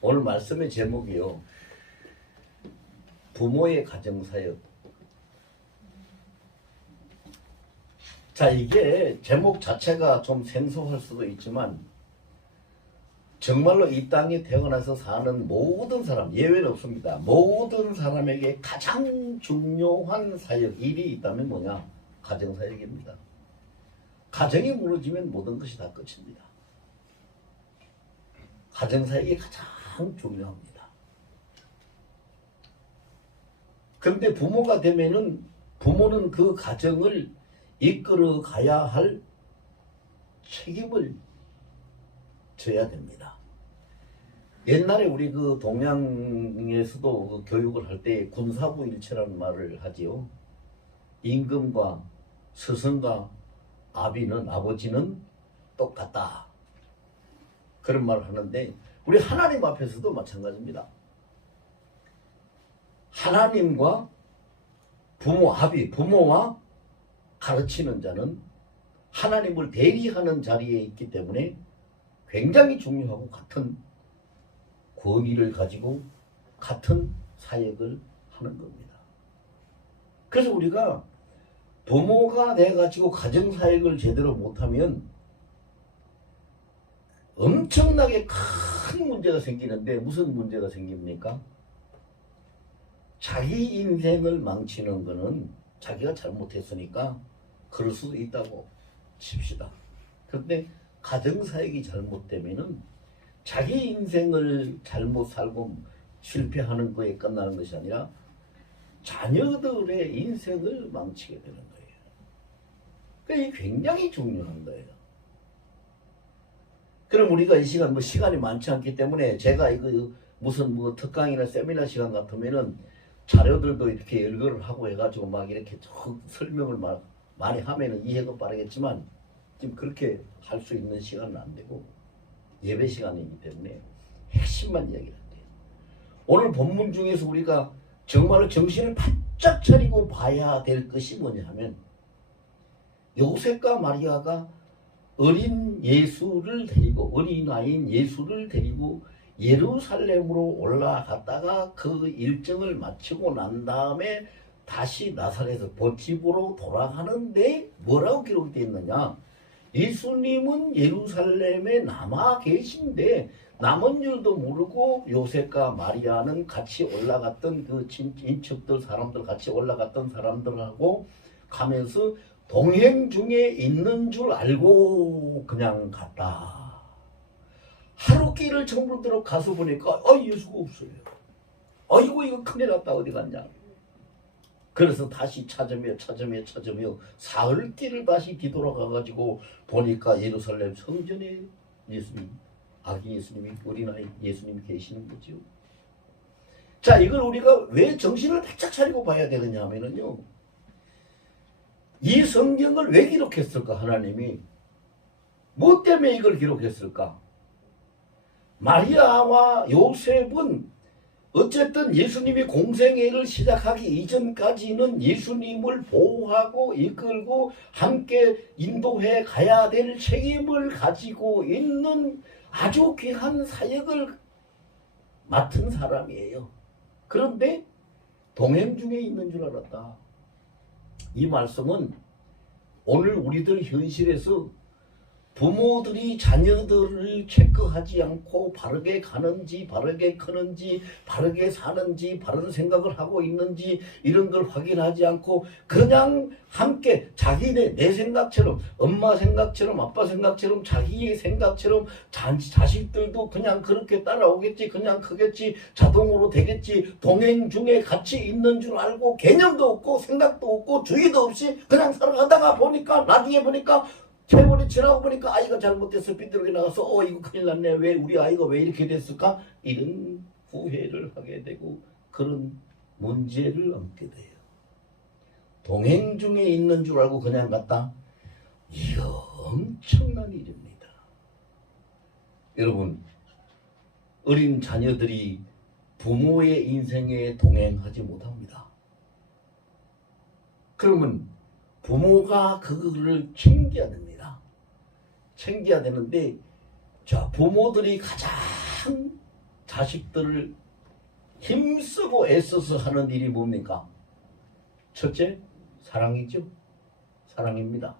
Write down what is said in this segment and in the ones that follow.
오늘 말씀의 제목이요. 부모의 가정사역. 자, 이게 제목 자체가 좀 생소할 수도 있지만 정말로 이 땅에 태어나서 사는 모든 사람, 예외는 없습니다. 모든 사람에게 가장 중요한 사역, 일이 있다면 뭐냐? 가정사역입니다. 가정이 무너지면 모든 것이 다 끝입니다. 가정사역이 가장 중요합니다. 그런데 부모가 되면은 부모는 그 가정을 이끌어 가야 할 책임을 져야 됩니다. 옛날에 우리 그 동양에서도 그 교육을 할 때 군사부일체라는 말을 하지요. 임금과 스승과 아버지는 똑같다. 그런 말을 하는데 우리 하나님 앞에서도 마찬가지입니다. 하나님과 부모와 가르치는 자는 하나님을 대리하는 자리에 있기 때문에 굉장히 중요하고 같은 권위를 가지고 같은 사역을 하는 겁니다. 그래서 우리가 부모가 돼가지고 가정사역을 제대로 못하면 엄청나게 큰 문제가 생기는데 무슨 문제가 생깁니까? 자기 인생을 망치는 거는 자기가 잘못했으니까 그럴 수도 있다고 칩시다. 그런데 가정사역이 잘못되면은 자기 인생을 잘못 살고 실패하는 거에 끝나는 것이 아니라 자녀들의 인생을 망치게 되는 거예요. 그러니까 이게 굉장히 중요한 거예요. 그럼 우리가 이 시간 시간이 많지 않기 때문에 제가 이거 무슨 특강이나 세미나 시간 같으면은 자료들도 이렇게 열거를 하고 해가지고 막 이렇게 설명을 많이 하면은 이해가 빠르겠지만 지금 그렇게 할 수 있는 시간은 안 되고 예배 시간이기 때문에 핵심만 이야기를 해요. 오늘 본문 중에서 우리가 정말로 정신을 바짝 차리고 봐야 될 것이 뭐냐 하면 요셉과 마리아가 어린아이인 예수를 데리고 예루살렘으로 올라갔다가 그 일정을 마치고 난 다음에 다시 나사렛에서 본집으로 돌아가는데 뭐라고 기록되어 있느냐? 예수님은 예루살렘에 남아 계신데 남은 줄도 모르고 요셉과 마리아는 같이 올라갔던 그 인척들 사람들 같이 올라갔던 사람들하고 가면서 동행 중에 있는 줄 알고 그냥 갔다. 하루 길을 정부대로 가서 보니까 예수가 없어요. 이거 큰일 났다. 어디 갔냐. 그래서 다시 찾으며 사흘 길을 다시 뒤돌아가가지고 보니까 예루살렘 성전에 예수님, 아기 예수님이, 어린아이 예수님이 계시는 거죠. 자, 이걸 우리가 왜 정신을 바짝 차리고 봐야 되느냐 하면은요, 이 성경을 왜 기록했을까? 하나님이 뭐 때문에 이걸 기록했을까? 마리아와 요셉은 어쨌든 예수님이 공생애를 시작하기 이전까지는 예수님을 보호하고 이끌고 함께 인도해 가야 될 책임을 가지고 있는 아주 귀한 사역을 맡은 사람이에요. 그런데 동행 중에 있는 줄 알았다. 이 말씀은 오늘 우리들 현실에서 부모들이 자녀들을 체크하지 않고 바르게 가는지 바르게 크는지 바르게 사는지 바른 생각을 하고 있는지 이런 걸 확인하지 않고 그냥 함께 내 생각처럼 엄마 생각처럼 아빠 생각처럼 자기의 생각처럼 자식들도 그냥 그렇게 따라오겠지 그냥 크겠지 자동으로 되겠지 동행 중에 같이 있는 줄 알고 개념도 없고 생각도 없고 주의도 없이 그냥 살아가다가 보니까 나중에 보니까 세월이 지나고 보니까 아이가 잘못돼서 삐뚤게 나가서 이거 큰일 났네. 왜 우리 아이가 왜 이렇게 됐을까? 이런 후회를 하게 되고 그런 문제를 안게 돼요. 동행 중에 있는 줄 알고 그냥 갔다? 이거 엄청난 일입니다. 여러분, 어린 자녀들이 부모의 인생에 동행하지 못합니다. 그러면 부모가 그거를 챙겨야 됩니다. 챙겨야 되는데, 자, 부모들이 가장 자식들을 힘쓰고 애써서 하는 일이 뭡니까? 첫째, 사랑이죠. 사랑입니다.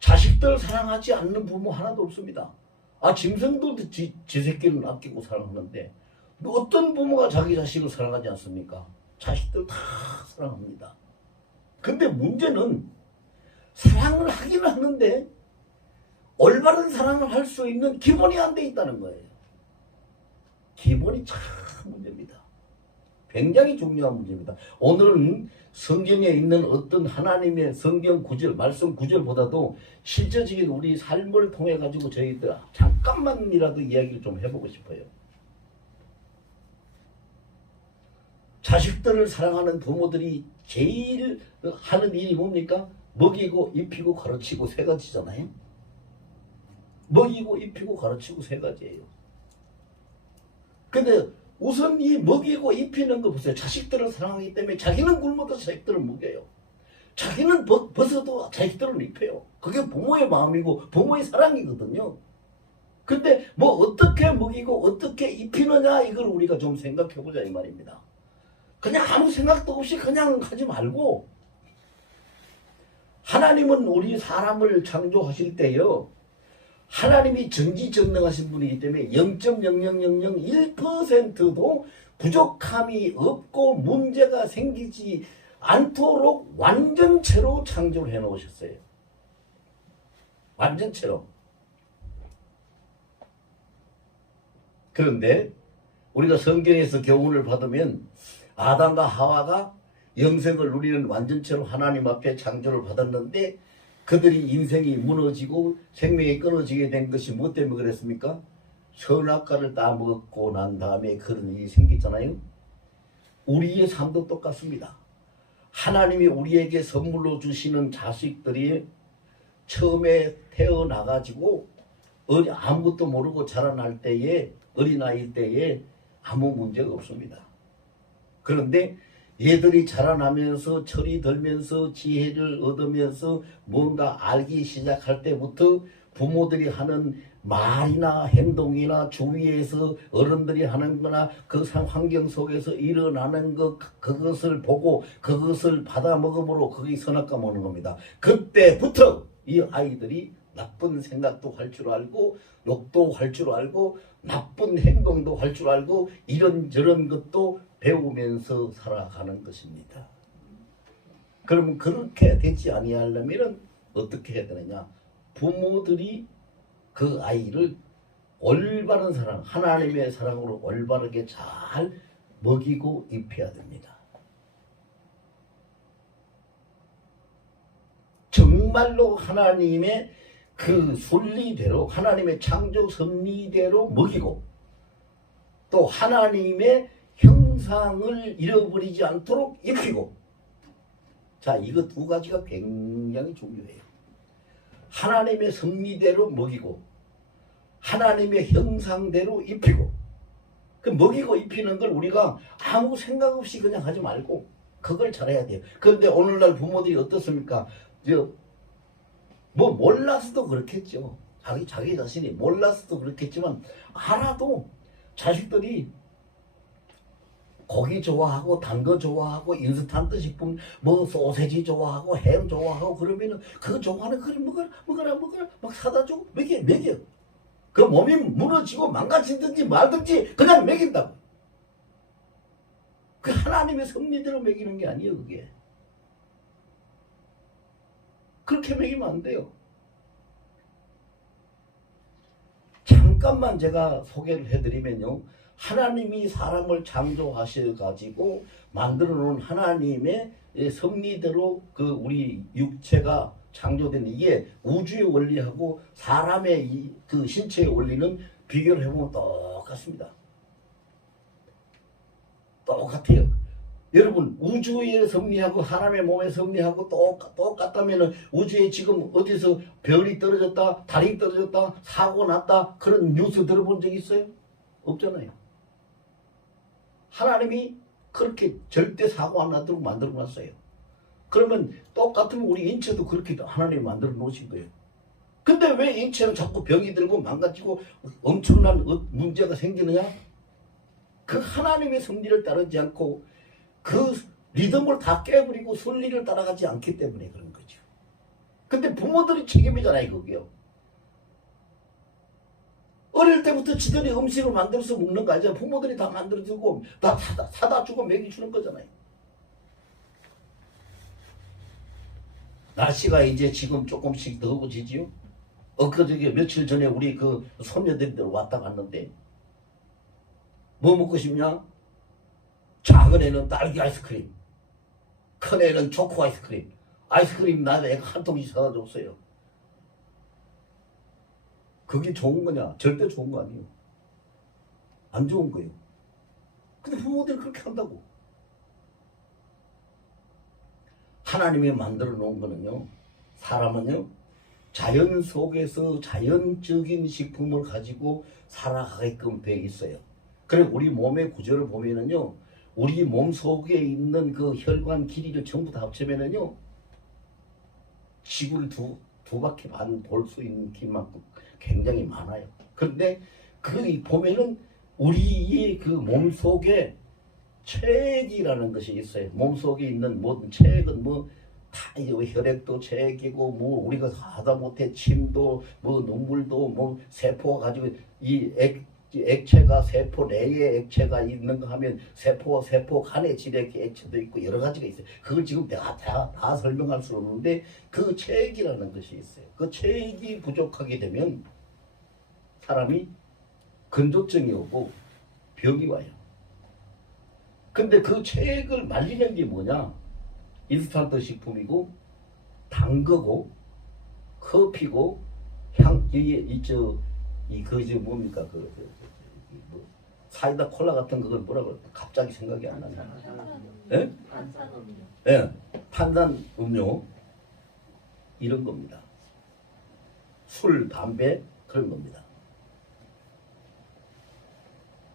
자식들 사랑하지 않는 부모 하나도 없습니다. 짐승들도 지 새끼를 아끼고 사랑하는데 어떤 부모가 자기 자식을 사랑하지 않습니까? 자식들 다 사랑합니다. 근데 문제는 사랑을 하기는 하는데 올바른 사랑을 할 수 있는 기본이 안 돼 있다는 거예요. 기본이 참 문제입니다. 굉장히 중요한 문제입니다. 오늘은 성경에 있는 어떤 하나님의 성경 구절, 말씀 구절보다도 실제적인 우리 삶을 통해 가지고 저희들 잠깐만이라도 이야기를 좀 해보고 싶어요. 자식들을 사랑하는 부모들이 제일 하는 일이 뭡니까? 먹이고 입히고 가르치고 세 가지잖아요. 먹이고 입히고 가르치고 세 가지예요. 근데 우선 이 먹이고 입히는 거 보세요. 자식들을 사랑하기 때문에 자기는 굶어도 자식들을 먹여요. 자기는 벗어도 자식들을 입혀요. 그게 부모의 마음이고 부모의 사랑이거든요. 근데 뭐 어떻게 먹이고 어떻게 입히느냐 이걸 우리가 좀 생각해보자 이 말입니다. 그냥 아무 생각도 없이 그냥 하지 말고 하나님은 우리 사람을 창조하실 때요. 하나님이 전지전능하신 분이기 때문에 0.00001%도 부족함이 없고 문제가 생기지 않도록 완전체로 창조를 해놓으셨어요. 완전체로. 그런데 우리가 성경에서 교훈을 받으면 아담과 하와가 영생을 누리는 완전체로 하나님 앞에 창조를 받았는데 그들이 인생이 무너지고 생명이 끊어지게 된 것이 무엇 때문에 그랬습니까? 선악과를 따먹고 난 다음에 그런 일이 생겼잖아요. 우리의 삶도 똑같습니다. 하나님이 우리에게 선물로 주시는 자식들이 처음에 태어나가지고 아무것도 모르고 자라날 때에 어린아이일 때에 아무 문제가 없습니다. 그런데 얘들이 자라나면서 철이 들면서 지혜를 얻으면서 뭔가 알기 시작할 때부터 부모들이 하는 말이나 행동이나 주위에서 어른들이 하는 거나 그 환경 속에서 일어나는 그것을 보고 그것을 받아 먹음으로 그게 선악과 먹는 겁니다. 그때부터 이 아이들이 나쁜 생각도 할 줄 알고 욕도 할 줄 알고 나쁜 행동도 할 줄 알고 이런저런 것도 배우면서 살아가는 것입니다. 그러면 그렇게 되지 아니하려면 어떻게 해야 되느냐? 부모들이 그 아이를 올바른 사랑, 하나님의 사랑으로 올바르게 잘 먹이고 입혀야 됩니다. 정말로 하나님의 그 순리대로 하나님의 창조 섭리대로 먹이고 또 하나님의 형상을 잃어버리지 않도록 입히고. 자, 이거 두 가지가 굉장히 중요해요. 하나님의 섭리대로 먹이고 하나님의 형상대로 입히고. 그 먹이고 입히는 걸 우리가 아무 생각 없이 그냥 하지 말고 그걸 잘해야 돼요. 그런데 오늘날 부모들이 어떻습니까? 뭐 몰라서도 그렇겠죠. 자기 자신이 몰라서도 그렇겠지만 알아도 자식들이 고기 좋아하고 단 거 좋아하고 인스턴트 식품 뭐 소세지 좋아하고 햄 좋아하고 그러면은 그거 좋아하는 그걸 먹어라 막 사다 주고 먹여. 그 몸이 무너지고 망가지든지 말든지 그냥 먹인다고. 그 하나님의 섭리대로 먹이는 게 아니에요. 그게 그렇게 먹이면 안 돼요. 잠깐만 제가 소개를 해드리면요. 하나님이 사람을 창조하셔가지고 만들어 놓은 하나님의 섭리대로 그 우리 육체가 창조된 이게 우주의 원리하고 사람의 그 신체의 원리는 비교를 해보면 똑같습니다. 똑같아요. 여러분 우주의 섭리하고 사람의 몸의 섭리하고 똑같다면 우주에 지금 어디서 별이 떨어졌다 달이 떨어졌다 사고 났다 그런 뉴스 들어본 적 있어요? 없잖아요. 하나님이 그렇게 절대 사고 안 나도록 만들어 놨어요. 그러면 똑같으면 우리 인체도 그렇게 하나님이 만들어 놓으신 거예요. 근데 왜 인체는 자꾸 병이 들고 망가지고 엄청난 문제가 생기느냐? 그 하나님의 섭리를 따르지 않고 그 리듬을 다 깨버리고 순리를 따라가지 않기 때문에 그런 거죠. 근데 부모들이 책임이잖아요, 그게요. 어릴 때부터 지들이 음식을 만들어서 먹는 거 아니잖아요. 부모들이 다 만들어주고 다 사다 주고 먹여주는 거잖아요. 날씨가 이제 지금 조금씩 더워지지요. 엊그저께 며칠 전에 우리 그 손녀들이 왔다 갔는데 뭐 먹고 싶냐? 작은 애는 딸기 아이스크림, 큰 애는 초코 아이스크림. 아이스크림 나도 애가 한 통씩 사다 줬어요. 그게 좋은 거냐? 절대 좋은 거 아니에요. 안 좋은 거예요. 근데 부모들이 그렇게 한다고. 하나님이 만들어 놓은 거는요, 사람은요, 자연 속에서 자연적인 식품을 가지고 살아가게끔 돼 있어요. 그리고 우리 몸의 구조를 보면은요, 우리 몸 속에 있는 그 혈관 길이를 전부 다 합치면은요, 지구를 두 바퀴 반 돌 수 있는 길만큼 굉장히 많아요. 그런데 그 보면은 우리의 그 몸 속에 체액이라는 것이 있어요. 몸 속에 있는 모든 체액은 뭐 다 혈액도 체액이고 뭐 우리가 하다못해 침도 뭐 눈물도 뭐 세포가 가지고 이 액체가 세포 내에 액체가 있는 거 하면 세포 간에 지레 액체도 있고 여러 가지가 있어요. 그걸 지금 다 설명할 수 없는데 그 체액이라는 것이 있어요. 그 체액이 부족하게 되면 사람이 건조증이 오고 병이 와요. 근데 그 체액을 말리는 게 뭐냐? 인스턴트 식품이고 단 거고 커피고 그저 뭡니까 뭐 사이다 콜라 같은 그걸 뭐라 그래? 갑자기 생각이 안 나네. 예? 예, 탄산 음료 이런 겁니다. 술, 담배 그런 겁니다.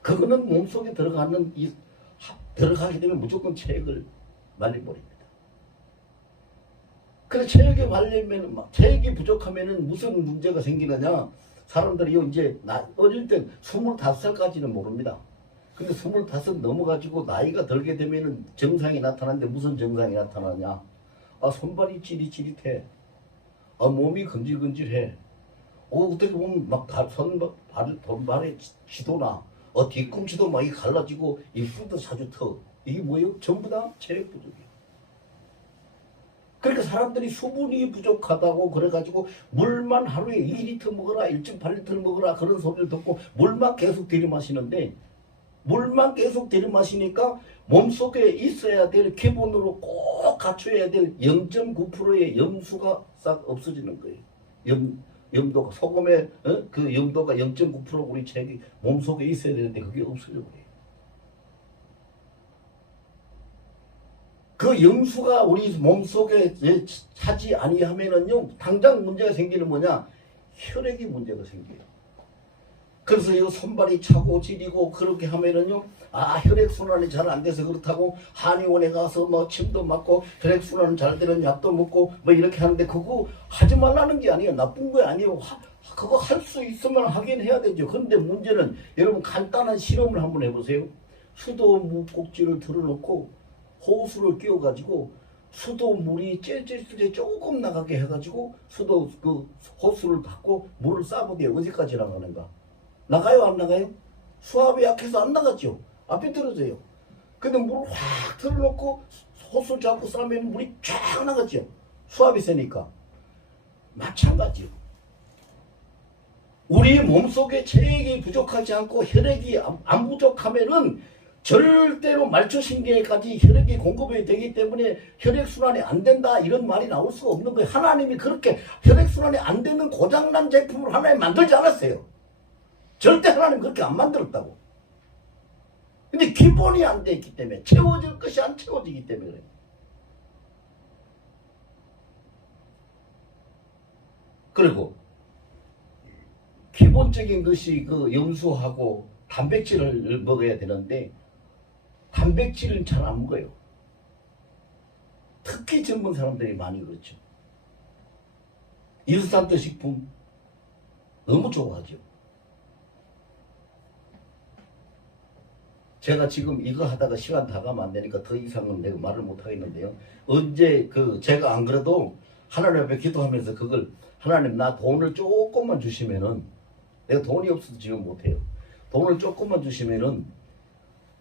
그거는 몸속에 들어가게 되면 무조건 체액을 말려버립니다. 그래서 체액이 말리면 체액이 부족하면은 무슨 문제가 생기느냐? 사람들이 이제 어릴 때 25살까지는 모릅니다. 근데 25 넘어가지고 나이가 들게 되면은 증상이 나타나는데 무슨 증상이 나타나냐? 손발이 찌릿찌릿해. 몸이 근질근질해. 어떻게 보면 손발에 지도나. 뒤꿈치도 막 갈라지고 입술도 자주 터. 이게 뭐예요? 전부 다 체액 부족이에요. 그러니까 사람들이 수분이 부족하다고 그래가지고 물만 하루에 2리터 먹어라 1.8리터 먹어라 그런 소리를 듣고 물만 계속 들이마시는데 물만 계속 들이마시니까 몸속에 있어야 될 기본으로 꼭 갖춰야 될 0.9%의 염수가 싹 없어지는 거예요. 염도가 소금의 그 염도가 0.9% 우리 체액이 몸속에 있어야 되는데 그게 없어져 버려요. 그 염수가 우리 몸속에 차지 아니하면은요 당장 문제가 생기는 뭐냐? 혈액이 문제가 생겨요. 그래서 이 손발이 차고 지리고 그렇게 하면은요 혈액순환이 잘 안 돼서 그렇다고 한의원에 가서 뭐 침도 맞고 혈액순환 잘 되는 약도 먹고 뭐 이렇게 하는데 그거 하지 말라는 게 아니에요. 나쁜 거 아니에요. 그거 할 수 있으면 하긴 해야 되죠. 그런데 문제는 여러분 간단한 실험을 한번 해보세요. 수도 묵꼭지를 들어놓고 호수를 끼워가지고 수도 물이 찔찔찔 조금 나가게 해가지고 수도 그 호수를 닫고 물을 쏴보대요. 어디까지 나가는가? 나가요 안 나가요? 수압이 약해서 안 나가죠. 앞에 떨어져요. 근데 물을 확 틀어놓고 호수를 잡고 쏴면 물이 쫙 나가죠. 수압이 세니까. 마찬가지요. 우리 몸속에 체액이 부족하지 않고 혈액이 안 부족하면은 절대로 말초신경에까지 혈액이 공급이 되기 때문에 혈액순환이 안 된다 이런 말이 나올 수가 없는 거예요. 하나님이 그렇게 혈액순환이 안 되는 고장난 제품을 하나님 만들지 않았어요. 절대 하나님 그렇게 안 만들었다고. 근데 기본이 안 돼 있기 때문에 채워질 것이 안 채워지기 때문에 그래요. 그리고 기본적인 것이 그 염수하고 단백질을 먹어야 되는데 단백질은 잘 안 먹어요. 특히 젊은 사람들이 많이 그렇죠. 인스턴트 식품, 너무 좋아하죠. 제가 지금 이거 하다가 시간 다 가면 안 되니까 더 이상은 내가 말을 못 하겠는데요. 언제 제가 안 그래도 하나님 앞에 기도하면서 그걸 하나님 나 돈을 조금만 주시면은 내가 돈이 없어서 지금 못해요. 돈을 조금만 주시면은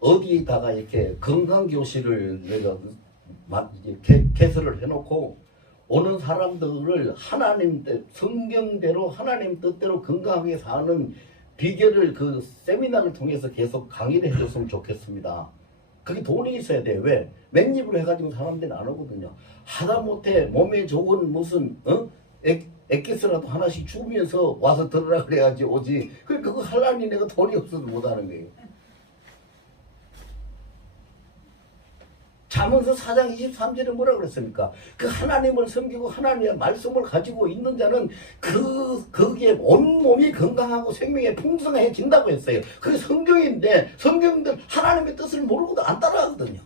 어디에다가 이렇게 건강교실을 내가 개설을 해놓고 오는 사람들을 하나님 성경대로 하나님 뜻대로 건강하게 사는 비결을 그 세미나를 통해서 계속 강의를 해줬으면 좋겠습니다. 그게 돈이 있어야 돼. 왜? 맨입으로 해가지고 사람들이 안 오거든요. 하다못해 몸에 좋은 무슨 액기스라도 하나씩 주면서 와서 들으라 그래야지 오지. 그거 하려니 내가 돈이 없어서 못하는 거예요. 잠언서 4장 23절에 뭐라 그랬습니까? 그 하나님을 섬기고 하나님의 말씀을 가지고 있는 자는 거기에 온몸이 건강하고 생명이 풍성해진다고 했어요. 그게 성경인데 성경들 하나님의 뜻을 모르고도 안 따라하거든요.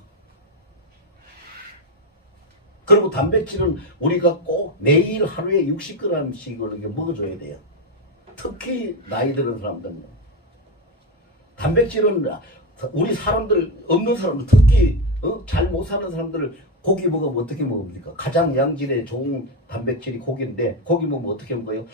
그리고 단백질은 우리가 꼭 매일 하루에 60g씩을 먹어줘야 돼요. 특히 나이 드는 사람들은. 단백질은 우리 사람들 없는 사람들 특히 잘 못 사는 사람들을 고기 먹으면 어떻게 먹습니까? 가장 양질의 좋은 단백질이 고기인데 고기 먹으면 어떻게 먹어요?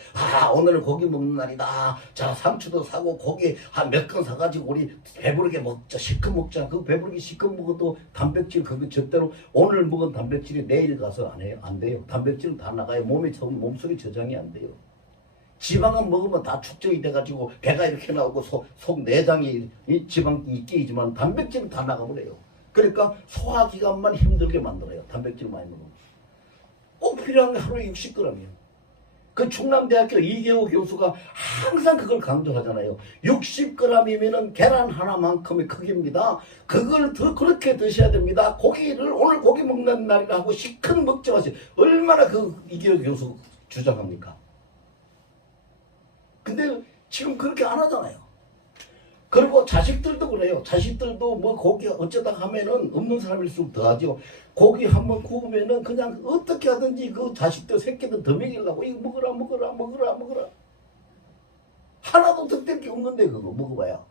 오늘은 고기 먹는 날이다. 자 상추도 사고 고기 한 몇 건 사가지고 우리 배부르게 먹자. 실컷 먹자. 그 배부르게 실컷 먹어도 단백질 그거 절대로 오늘 먹은 단백질이 내일 가서 안 해요. 안 돼요. 단백질은 다 나가요. 몸속에 저장이 안 돼요. 지방은 먹으면 다 축적이 돼가지고 배가 이렇게 나오고 속 내장이 지방이 있기이지만 단백질은 다 나가버려요. 그러니까 소화기관만 힘들게 만들어요. 단백질 많이 먹으면. 꼭 필요한 게 하루에 60g이에요. 그 충남대학교 이계호 교수가 항상 그걸 강조하잖아요. 60g이면은 계란 하나만큼의 크기입니다. 그걸 그렇게 드셔야 됩니다. 고기를 오늘 고기 먹는 날이라 하고 실컷 먹지 마세요. 얼마나 그 이계호 교수 주장합니까? 근데 지금 그렇게 안 하잖아요. 그리고 자식들도 그래요. 자식들도 뭐 고기 어쩌다 하면은 없는 사람일수록 더 하죠. 고기 한번 구우면은 그냥 어떻게 하든지 그 자식들 새끼들 더 먹이려고 이거 먹어라. 하나도 득될 게 없는데 그거 먹어봐야.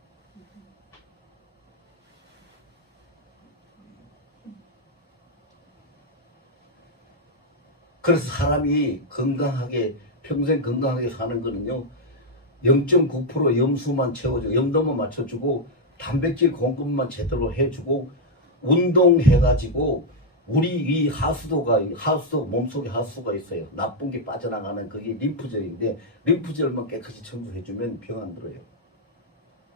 그래서 사람이 건강하게 평생 건강하게 사는 거는요. 0.9% 염수만 채워주고 염도만 맞춰주고 단백질 공급만 제대로 해주고 운동해가지고 우리 이 하수도 몸속에 하수도가 있어요. 나쁜 게 빠져나가는 그게 림프절인데 림프절만 깨끗이 청소해주면 병 안 들어요.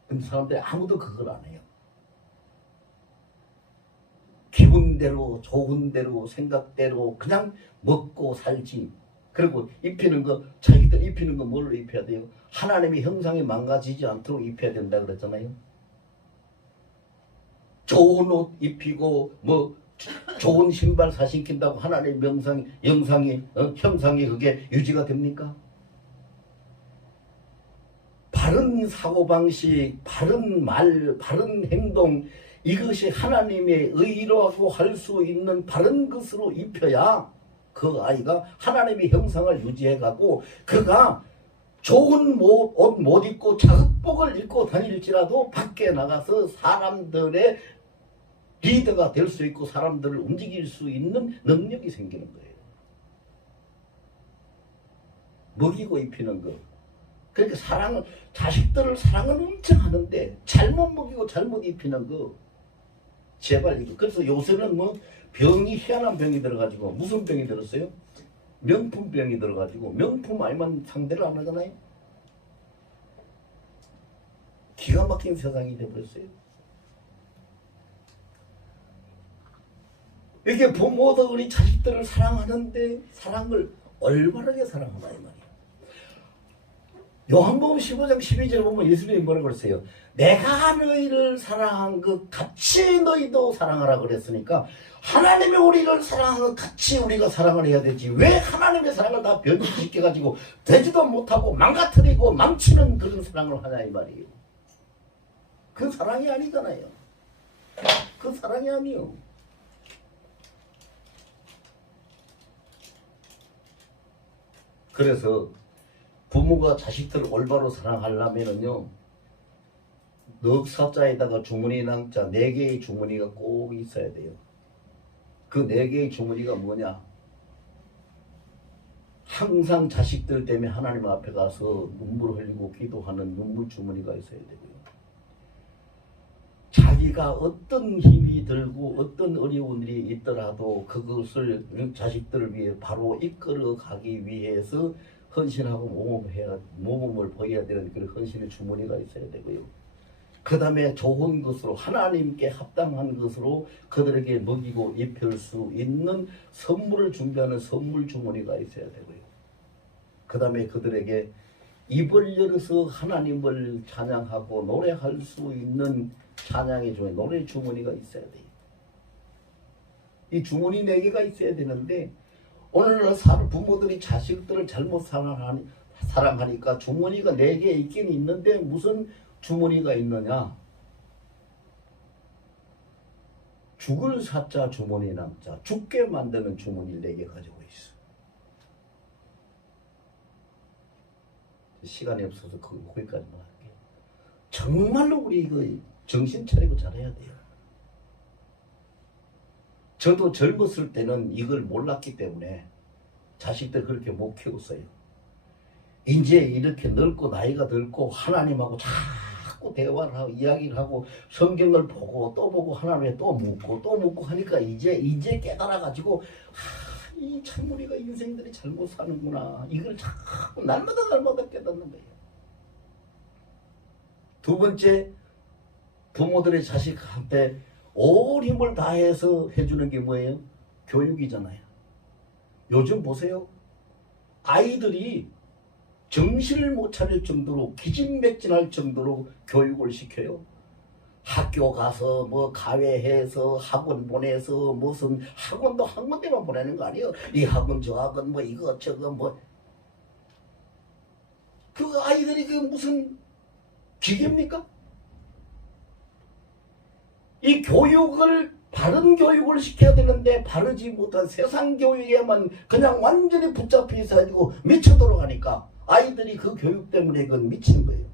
근데 사람들이 아무도 그걸 안 해요. 기분대로 좋은 대로 생각대로 그냥 먹고 살지. 그리고 입히는 거 자기들 입히는 거 뭘로 입혀야 돼요? 하나님의 형상이 망가지지 않도록 입혀야 된다 그랬잖아요. 좋은 옷 입히고 뭐 좋은 신발 사신킨다고 하나님의 형상이 그게 유지가 됩니까? 바른 사고방식, 바른 말, 바른 행동 이것이 하나님의 의라고 할 수 있는 바른 것으로 입혀야 그 아이가 하나님의 형상을 유지해가고 그가 좋은 옷 못 입고 자극복을 입고 다닐지라도 밖에 나가서 사람들의 리더가 될 수 있고 사람들을 움직일 수 있는 능력이 생기는 거예요. 먹이고 입히는 거. 그러니까 자식들을 사랑은 엄청 하는데 잘못 먹이고 잘못 입히는 거 제발 이거. 그래서 요새는 뭐 병이 희한한 병이 들어가지고 무슨 병이 들었어요? 명품병이 들어가지고 명품 아니면 상대를 안 하잖아요. 기가 막힌 세상이 돼버렸어요. 이렇게 부모들이 자식들을 사랑하는데 사랑을 올바르게 사랑하나 이 말이에요. 요한복음 15장 12절에 보면 예수님이 뭐라고 그랬어요? 내가 너희를 사랑한 것 같이 너희도 사랑하라 그랬으니까 하나님이 우리를 사랑하는 것 같이 우리가 사랑을 해야 되지. 왜 하나님의 사랑을 다 변질시켜가지고 되지도 못하고 망가뜨리고 망치는 그런 사랑을 하냐 이 말이에요. 그 사랑이 아니잖아요. 그 사랑이 아니요. 그래서 부모가 자식들을 올바로 사랑하려면은요, 넉사자에다가 주머니 낭자 4개의 주머니가 꼭 있어야 돼요. 그 4개의 주머니가 뭐냐? 항상 자식들 때문에 하나님 앞에 가서 눈물 흘리고 기도하는 눈물 주머니가 있어야 되고요. 자기가 어떤 힘이 들고 어떤 어려운 일이 있더라도 그것을 자식들을 위해 바로 이끌어 가기 위해서 헌신하고 모범을 보여야 되는 그런 헌신의 주머니가 있어야 되고요. 그 다음에 좋은 것으로 하나님께 합당한 것으로 그들에게 먹이고 입힐 수 있는 선물을 준비하는 선물 주머니가 있어야 되고요. 그 다음에 그들에게 입을 열어서 하나님을 찬양하고 노래할 수 있는 찬양의 주머니, 노래 주머니가 있어야 돼요. 이 주머니 4개가 있어야 되는데 오늘날 부모들이 자식들을 잘못 사랑하니까 주머니가 4개 있긴 있는데 무슨 주머니가 있느냐? 죽을 사자 주머니 남자, 죽게 만드는 주머니 4개 가지고 있어. 시간이 없어서 거기까지만 할게요. 정말로 우리 이거 정신 차리고 잘해야 돼요. 저도 젊었을 때는 이걸 몰랐기 때문에 자식들 그렇게 못 키웠어요. 이제 이렇게 늙고 나이가 들고 하나님하고 자꾸 대화를 하고 이야기를 하고 성경을 보고 또 보고 하나님에 또 묻고 하니까 이제 깨달아가지고 이 참 우리가 인생들이 잘못 사는구나. 이걸 자꾸 날마다 깨닫는 거예요. 두 번째, 부모들의 자식한테 온 힘을 다해서 해주는 게 뭐예요? 교육이잖아요. 요즘 보세요. 아이들이 정신을 못 차릴 정도로 기진맥진할 정도로 교육을 시켜요. 학교 가서 뭐 가외해서 학원 보내서 무슨 학원도 한 군데만 보내는 거 아니에요. 이 학원 저 학원 뭐 이거 저거 뭐 그 아이들이 그 무슨 기계입니까? 이 교육을 바른 교육을 시켜야 되는데 바르지 못한 세상 교육에만 그냥 완전히 붙잡혀 있어가지고 미쳐 돌아가니까 아이들이 그 교육 때문에 그건 미치는 거예요.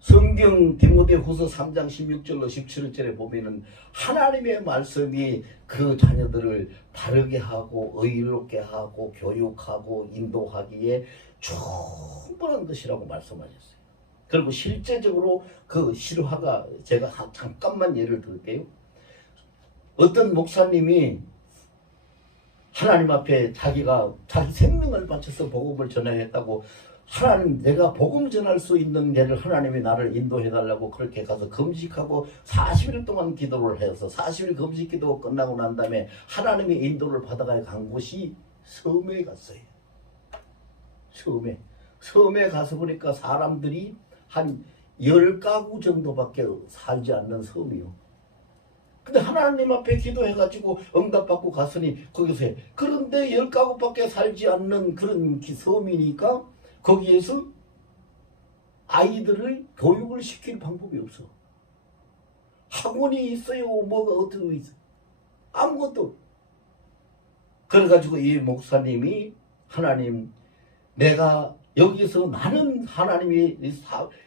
성경 디모데후서 3장 16절로 17절에 보면은 하나님의 말씀이 그 자녀들을 바르게 하고 의롭게 하고 교육하고 인도하기에 충분한 것이라고 말씀하셨어요. 그리고 실제적으로 그 실화가 제가 잠깐만 예를 들게요. 어떤 목사님이 하나님 앞에 자기 생명을 바쳐서 복음을 전하겠다고 하나님 내가 복음 전할 수 있는 데를 하나님이 나를 인도해달라고 그렇게 가서 금식하고 40일 동안 기도를 해서 40일 금식 기도 끝나고 난 다음에 하나님의 인도를 받아가 간 곳이 섬에 갔어요. 섬에 가서 보니까 사람들이 한 10가구 정도밖에 살지 않는 섬이요. 근데 하나님 앞에 기도해가지고 응답받고 갔으니 거기서 해. 그런데 10가구밖에 살지 않는 그런 섬이니까 거기에서 아이들을 교육을 시킬 방법이 없어. 학원이 있어요. 뭐가 어떻게 있어. 아무것도. 그래가지고 이 목사님이 하나님 내가 여기서 나는 하나님이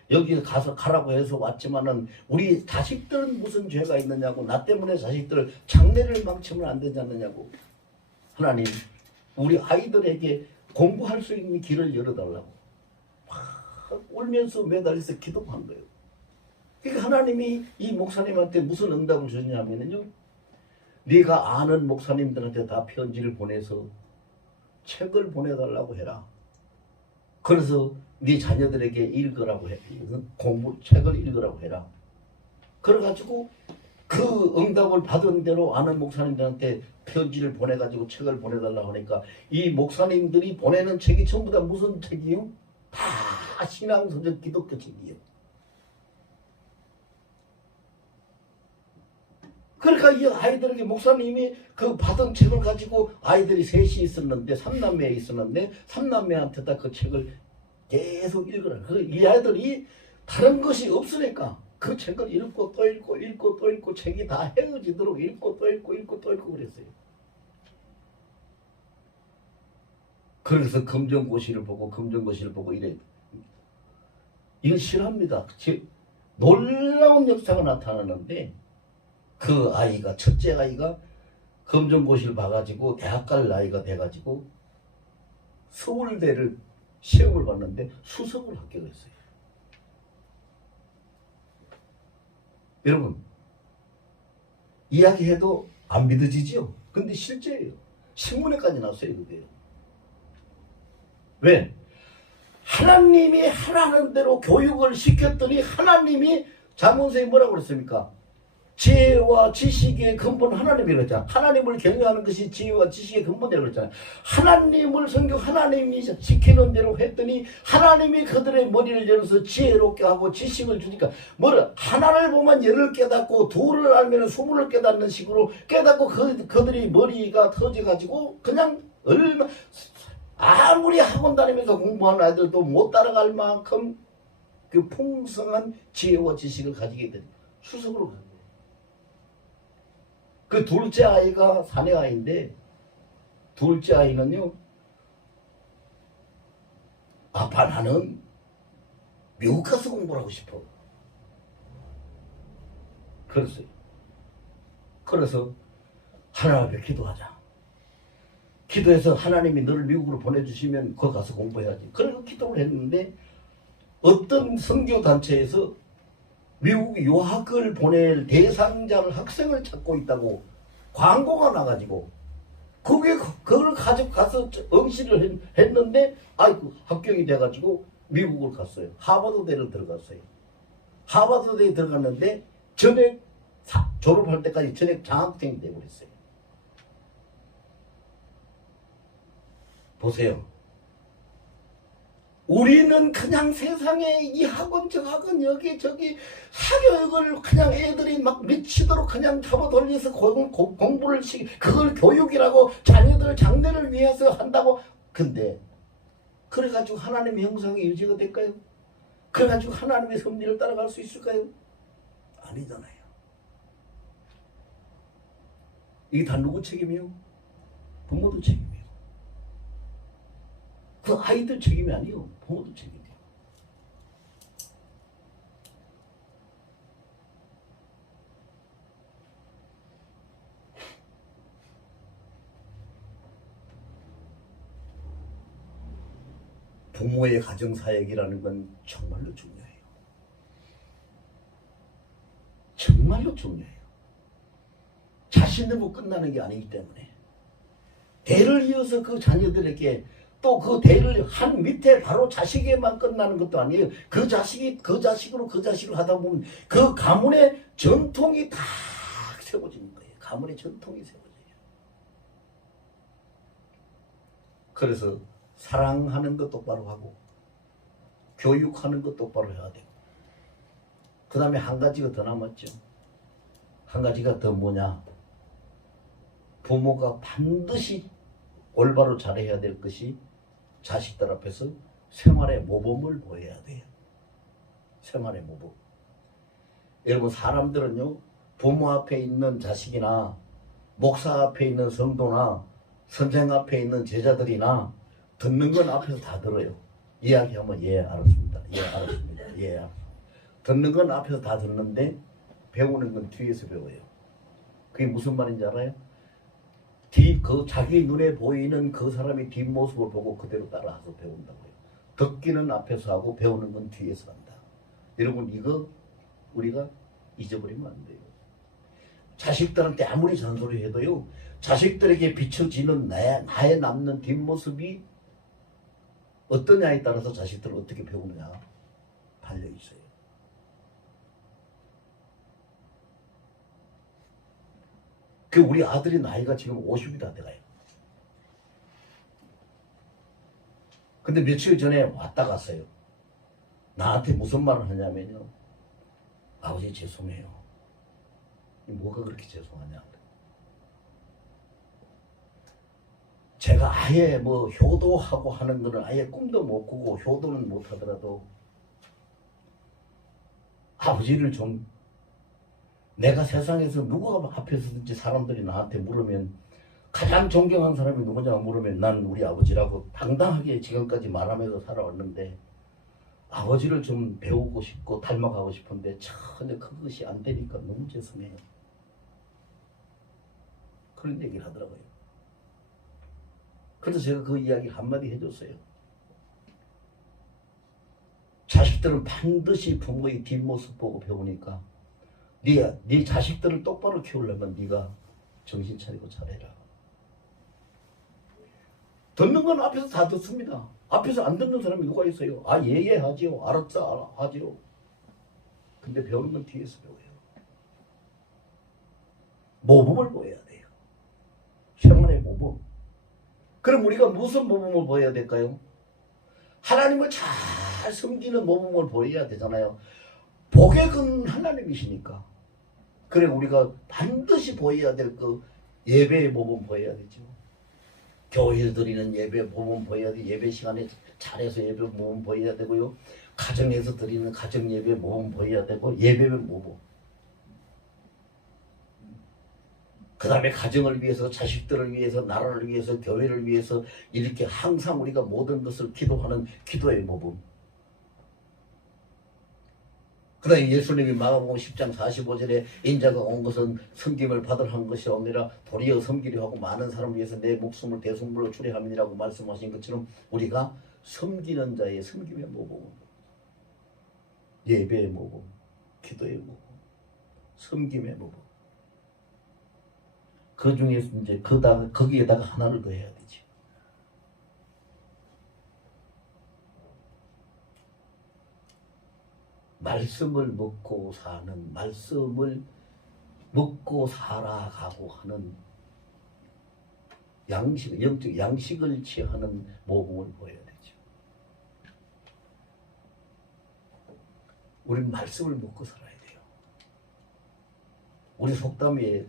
여기 가서 가라고 해서 왔지만은 우리 자식들은 무슨 죄가 있느냐고 나 때문에 자식들 장래를 망치면 안 되지 않느냐고 하나님 우리 아이들에게 공부할 수 있는 길을 열어달라고 울면서 매달려서 기도한 거예요. 그러니까 하나님이 이 목사님한테 무슨 응답을 주냐면요 네가 아는 목사님들한테 다 편지를 보내서 책을 보내달라고 해라. 그래서 네 자녀들에게 읽으라고 해. 책을 읽으라고 해라. 그래가지고 그 응답을 받은 대로 아는 목사님들한테 편지를 보내가지고 책을 보내달라고 하니까 이 목사님들이 보내는 책이 전부 다 무슨 책이요? 다 신앙서적 기독교 책이에요. 그러니까 이 아이들에게 목사님이 그 받은 책을 가지고 아이들이 셋이 있었는데 삼남매 있었는데 삼남매한테다 그 책을 계속 읽으라. 이 아이들이 다른 것이 없으니까 그 책을 읽고 또 읽고 책이 다 헤어지도록 읽고 또 읽고 그랬어요. 그래서 검정고시를 보고 이래. 이건 실합니다. 놀라운 역사가 나타나는데 그 아이가 첫째 아이가 검정고시를 봐가지고 대학 갈 나이가 돼가지고 서울대를 시험을 봤는데 수석을 합격했어요. 여러분 이야기해도 안 믿어지죠? 근데 실제예요. 신문에까지 나왔어요. 그게요. 왜? 하나님이 하라는 대로 교육을 시켰더니 하나님이 장문서에 뭐라고 그랬습니까? 지혜와 지식의 근본 하나님이라고 했잖아. 하나님을 경외하는 것이 지혜와 지식의 근본이라고 그랬잖아요. 하나님을 하나님이 시키는 대로 했더니 하나님이 그들의 머리를 열어서 지혜롭게 하고 지식을 주니까 뭐라 하나를 보면 열을 깨닫고 둘을 알면 스물을 깨닫는 식으로 깨닫고 그들이 머리가 터져가지고 그냥 아무리 학원 다니면서 공부하는 아이들도 못 따라갈 만큼 그 풍성한 지혜와 지식을 가지게 된 수석으로 간 거예요. 그 둘째 아이가 사내 아이인데 둘째 아이는요, 아빠 나는 미국 가서 공부를 하고 싶어. 그랬어요. 그래서 하나님 앞에 기도하자. 기도해서 하나님이 너를 미국으로 보내주시면 거기 가서 공부해야지. 그래서 기도를 했는데 어떤 선교단체에서 미국 유학을 보낼 대상자를 학생을 찾고 있다고 광고가 나가지고 그걸 가져가서 응시를 했는데 아이고 합격이 돼가지고 미국을 갔어요. 하버드대를 들어갔어요. 하버드대에 들어갔는데 전액 졸업할 때까지 전액 장학생이 되어버렸어요. 보세요. 우리는 그냥 세상에 이 학원 저 학원 여기 저기 사교육을 그냥 애들이 막 미치도록 그냥 잡아 돌려서 공부를 그걸 교육이라고 자녀들 장래를 위해서 한다고. 근데 그래가지고 하나님의 형상이 유지가 될까요? 그래가지고 하나님의 섭리를 따라갈 수 있을까요? 아니잖아요. 이게 다 누구 책임이요? 부모도 책임이에요. 그 아이들 책임이 아니에요. 부모도 책임이에요. 부모의 가정사역이라는 건 정말로 중요해요. 정말로 중요해요. 자신으로 끝나는 게 아니기 때문에 대를 이어서 그 자녀들에게 또 그 대를 한 밑에 바로 자식에만 끝나는 것도 아니에요. 그 자식으로 하다 보면 그 가문의 전통이 다 세워지는 거예요. 가문의 전통이 세워져요. 그래서 사랑하는 것 똑바로 하고 교육하는 것 똑바로 해야 되고 그 다음에 한 가지가 더 남았죠. 한 가지가 더 뭐냐. 부모가 반드시 올바로 잘해야 될 것이 자식들 앞에서 생활의 모범을 보여야 돼요. 생활의 모범. 여러분 사람들은요 부모 앞에 있는 자식이나 목사 앞에 있는 성도나 선생 앞에 있는 제자들이나 듣는 건 앞에서 다 들어요. 이야기하면 예 알았습니다. 예 알았습니다. 예 알았습니다. 듣는 건 앞에서 다 듣는데 배우는 건 뒤에서 배워요. 그게 무슨 말인지 알아요? 자기 눈에 보이는 그 사람의 뒷모습을 보고 그대로 따라서 배운다고요. 듣기는 앞에서 하고 배우는 건 뒤에서 한다. 여러분 이거 우리가 잊어버리면 안 돼요. 자식들한테 아무리 잔소리 해도요. 자식들에게 비춰지는 나의 남는 뒷모습이 어떠냐에 따라서 자식들을 어떻게 배우느냐 달려있어요. 우리 아들이 나이가 지금 50이 다 돼가요. 근데 며칠 전에 왔다 갔어요. 나한테 무슨 말을 하냐면요. 아버지 죄송해요. 뭐가 그렇게 죄송하냐. 제가 아예 뭐 효도하고 하는 거는 아예 꿈도 못 꾸고 효도는 못 하더라도 아버지를 좀 내가 세상에서 누구 앞에서든지 사람들이 나한테 물으면 가장 존경하는 사람이 누구냐 물으면 난 우리 아버지라고 당당하게 지금까지 말하면서 살아왔는데 아버지를 좀 배우고 싶고 닮아가고 싶은데 전혀 그것이 안 되니까 너무 죄송해요. 그런 얘기를 하더라고요. 그래서 제가 그 이야기 한마디 해줬어요. 자식들은 반드시 부모의 뒷모습 보고 배우니까 네 자식들을 똑바로 키우려면 네가 정신 차리고 잘해라. 듣는 건 앞에서 다 듣습니다. 앞에서 안 듣는 사람이 누가 있어요? 아, 예 하지요. 알았어 하지요. 근데 배우는 건 뒤에서 배워요. 모범을 보여야 돼요. 생활의 모범. 그럼 우리가 무슨 모범을 보여야 될까요? 하나님을 잘 섬기는 모범을 보여야 되잖아요. 복액은 하나님이시니까. 그래 우리가 반드시 보여야 될 그 예배의 모범 보여야 되죠. 교회에서 드리는 예배 모범 보여야 돼. 예배 시간에 잘해서 예배 모범 보여야 되고요. 가정에서 드리는 가정 예배 모범 보여야 되고 예배의 모범. 그 다음에 가정을 위해서 자식들을 위해서 나라를 위해서 교회를 위해서 이렇게 항상 우리가 모든 것을 기도하는 기도의 모범. 그 다음에 예수님이 마가복음 10장 45절에 인자가 온 것은 섬김을 받으러 한 것이 아니라 도리어 섬기려 하고 많은 사람을 위해서 내 목숨을 대속물로 출애함이라고 말씀하신 것처럼 우리가 섬기는 자의 섬김의 모범, 예배의 모범, 기도의 모범, 섬김의 모범. 그 중에서 이제 거기에다가 하나를 더 해야 되지. 말씀을 먹고 사는, 말씀을 먹고 살아가고 하는 양식, 영적 양식을 취하는 모범을 보여야 되죠. 우리는 말씀을 먹고 살아야 돼요. 우리 속담에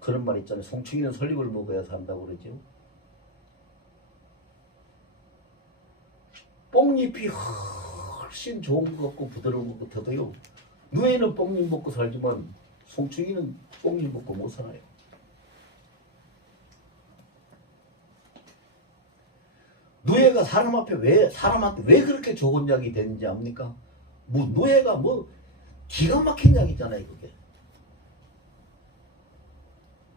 그런 말 있잖아요. 송충이는 설립을 먹어야 산다고 그러죠. 뽕잎이 훨씬 좋은 것 같고 부드러운 것 같아도요. 누에는 뽕잎 먹고 살지만 송충이는 뽕잎 먹고 못 살아요. 누에가 사람한테 왜 그렇게 좋은 약이 되는지 압니까? 누에가 기가 막힌 약이잖아요, 그게.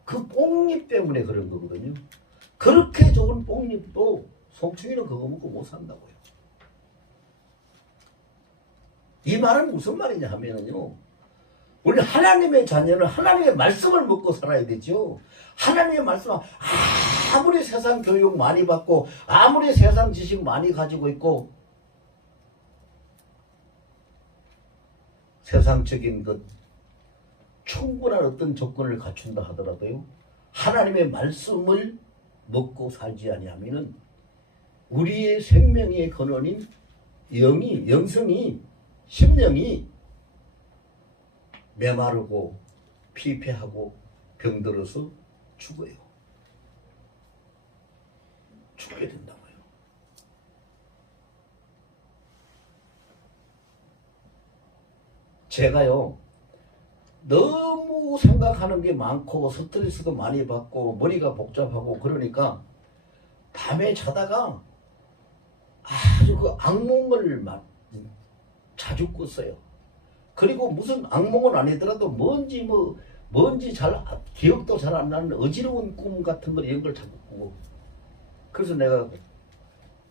그 뽕잎 때문에 그런 거거든요. 그렇게 좋은 뽕잎도 송충이는 그거 먹고 못 산다고요. 이 말은 무슨 말이냐 하면은요. 우리 하나님의 자녀는 하나님의 말씀을 먹고 살아야 되죠. 하나님의 말씀은 아무리 세상 교육 많이 받고 아무리 세상 지식 많이 가지고 있고 세상적인 충분한 어떤 조건을 갖춘다 하더라도요. 하나님의 말씀을 먹고 살지 아니하면은 우리의 생명의 근원인 영성이 심령이 메마르고 피폐하고 병들어서 죽어요. 죽게 된다고요. 제가요 너무 생각하는 게 많고 스트레스도 많이 받고 머리가 복잡하고 그러니까 밤에 자다가 아주 그 악몽을 자주 꿨어요. 그리고 무슨 악몽은 아니더라도 뭔지 기억도 잘 안 나는 어지러운 꿈 같은 걸 이런 걸 자꾸 꾸고. 그래서 내가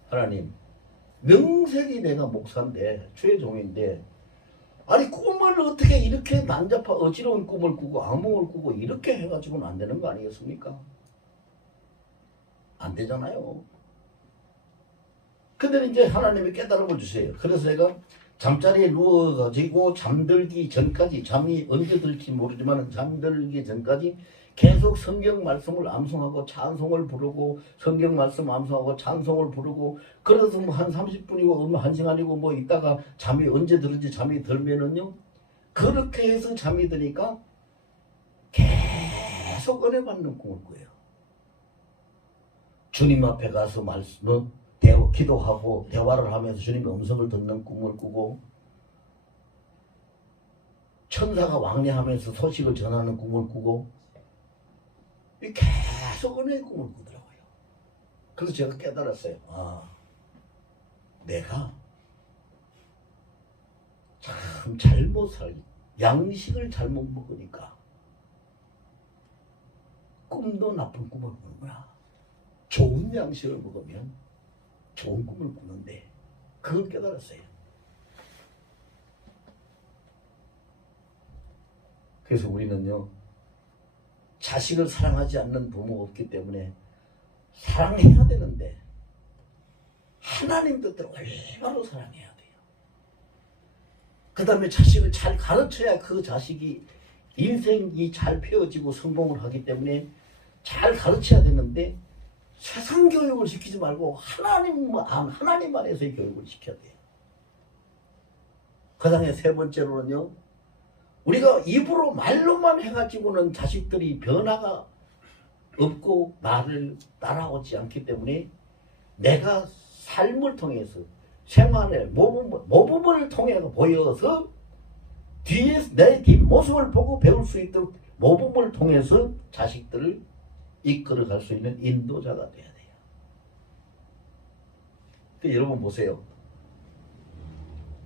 하나님 명색이 내가 목사인데 주의 종인데 아니 꿈을 어떻게 이렇게 난잡한 어지러운 꿈을 꾸고 악몽을 꾸고 이렇게 해가지고는 안 되는 거 아니겠습니까? 안 되잖아요. 근데 이제 하나님이 깨달음을 주세요. 그래서 내가 잠자리에 누워가지고 잠들기 전까지 잠이 언제 들지 모르지만 잠들기 전까지 계속 성경 말씀을 암송하고 찬송을 부르고 성경 말씀 암송하고 찬송을 부르고 그래서 한 30분이고 1시간이고 있다가 잠이 언제 들은지 잠이 들면은요 그렇게 해서 잠이 드니까 계속 은혜 받는 꿈을 꿔요. 주님 앞에 가서 기도하고 대화를 하면서 주님의 음성을 듣는 꿈을 꾸고 천사가 왕래하면서 소식을 전하는 꿈을 꾸고 계속 계속 은혜의 꿈을 꾸더라고요. 그래서 제가 깨달았어요. 내가 참 잘못 양식을 잘못 먹으니까 꿈도 나쁜 꿈을 꾸는구나. 좋은 양식을 먹으면 좋은 꿈을 꾸는데 그걸 깨달았어요. 그래서 우리는요, 자식을 사랑하지 않는 부모가 없기 때문에 사랑해야 되는데 하나님 뜻대로 얼마나 사랑해야 돼요. 그 다음에 자식을 잘 가르쳐야 그 자식이 인생이 잘 펴지고 성공을 하기 때문에 잘 가르쳐야 되는데 세상 교육을 시키지 말고 하나님 안에서의 교육을 시켜야 돼요. 그 다음에 세 번째로는요, 우리가 입으로 말로만 해가지고는 자식들이 변화가 없고 나를 따라오지 않기 때문에 내가 삶을 통해서 생활의 모범을 통해서 보여서 뒤에서 내 뒷모습을 보고 배울 수 있도록 모범을 통해서 자식들을 이끌어갈 수 있는 인도자가 돼야 돼요. 여러분 보세요.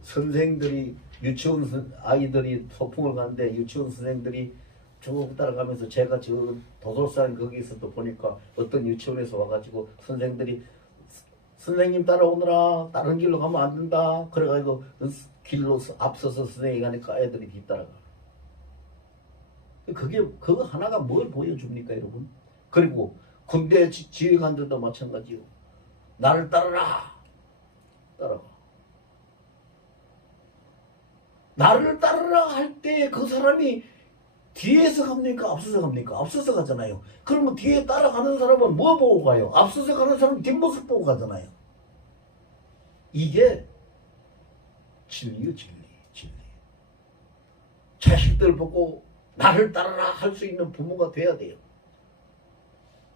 선생들이 유치원 아이들이 소풍을 가는데 유치원 선생들이 쭉 따라가면서 제가 저 도솔산 거기서도 보니까 어떤 유치원에서 와가지고 선생들이 선생님 따라오느라 다른 길로 가면 안 된다. 그래가지고 길로 앞서서 선생님이 가니까 애들이 뒤따라가. 그거 하나가 뭘 보여줍니까, 여러분? 그리고 군대 지휘관들도 마찬가지요. 나를 따라라. 따라가. 나를 따르라 할 때 그 사람이 뒤에서 갑니까? 앞서서 갑니까? 앞서서 가잖아요. 그러면 뒤에 따라가는 사람은 뭐 보고 가요? 앞서서 가는 사람은 뒷모습 보고 가잖아요. 이게 진리요, 진리. 자식들 보고 나를 따르라 할 수 있는 부모가 돼야 돼요.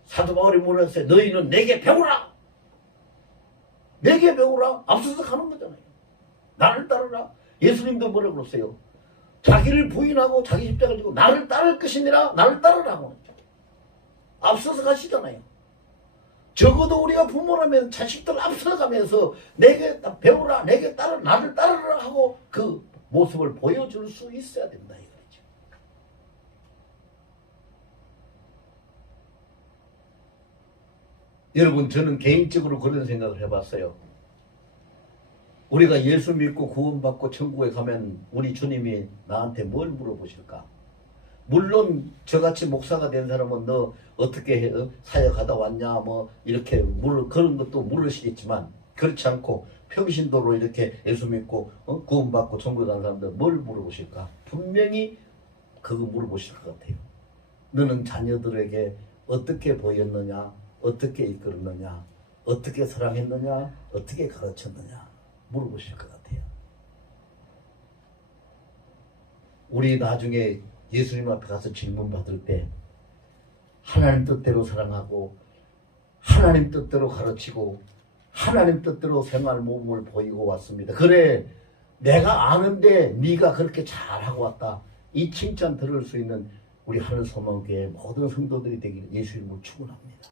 사도 바울이 뭐라 했어요? 너희는 내게 배우라. 내게 배우라. 앞서서 가는 거잖아요. 나를 따르라. 예수님도 뭐라고 그랬어요? 자기를 부인하고 자기 십자가를 지고 나를 따를 것이니라. 나를 따르라고. 앞서서 가시잖아요. 적어도 우리가 부모라면 자식들 앞서가면서 내게 배우라, 내게 따르라, 나를 따르라 하고 그 모습을 보여줄 수 있어야 된다 이거죠. 여러분, 저는 개인적으로 그런 생각을 해봤어요. 우리가 예수 믿고 구원받고 천국에 가면 우리 주님이 나한테 뭘 물어보실까? 물론 저같이 목사가 된 사람은 너 어떻게 해? 사역하다 왔냐? 뭐 이렇게 그런 것도 물으시겠지만 그렇지 않고 평신도로 이렇게 예수 믿고 구원받고 천국에 가는 사람들 뭘 물어보실까? 분명히 그거 물어보실 것 같아요. 너는 자녀들에게 어떻게 보였느냐? 어떻게 이끌었느냐? 어떻게 사랑했느냐? 어떻게 가르쳤느냐? 물어보실 것 같아요. 우리 나중에 예수님 앞에 가서 질문 받을 때 하나님 뜻대로 사랑하고 하나님 뜻대로 가르치고 하나님 뜻대로 생활 모범을 보이고 왔습니다. 그래, 내가 아는데 네가 그렇게 잘하고 왔다. 이 칭찬 들을 수 있는 우리 하늘소망교회 모든 성도들이 되기를 예수 이름으로 축원합니다.